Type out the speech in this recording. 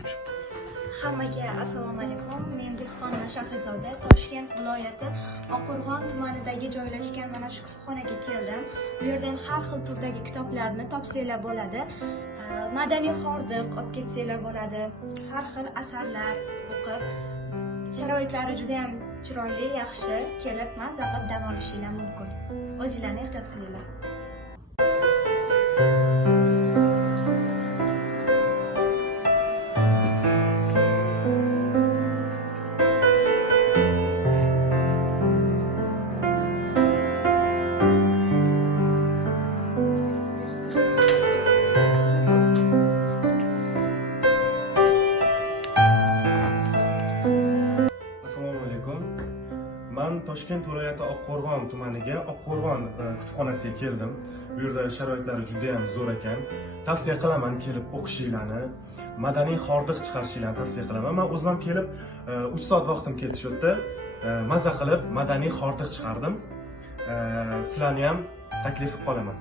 o'qituvchi. Hammaga assalomu alaykum. Men Dehqonman Shahrizoda, Toshkent viloyati Oqqo'rg'on tumanidagi joylashgan mana shu kutubxonaga keldim. Bu yerdan har xil turdagi kitoblarni topsanglar bo'ladi. Madaniy hordiq olib ketsanglar bo'ladi. Har xil asarlar o'qib, sharoitlari juda ham chiroyli, yaxshi, kelib mazza qilib dam olishinglar mumkin. O'zinglarni ehtiyot qilinglar. Assalomu alaykum. Men Toshkent viloyati Oqqo'rg'on tumaniga Oqqo'rg'on kutubxonasiga keldim. Bu yerda sharoitlari juda ham zo'r ekan. Tavsiya qilaman kelib o'qishinglarni, madaniy hordiq chiqarishinglarni tavsiya qilaman. Men o'zim ham kelib 3 soat vaqtim ketdi shu yerda. Mazza qilib madaniy hordiq chiqardim. Sizlarni ham taklif qilib qolaman.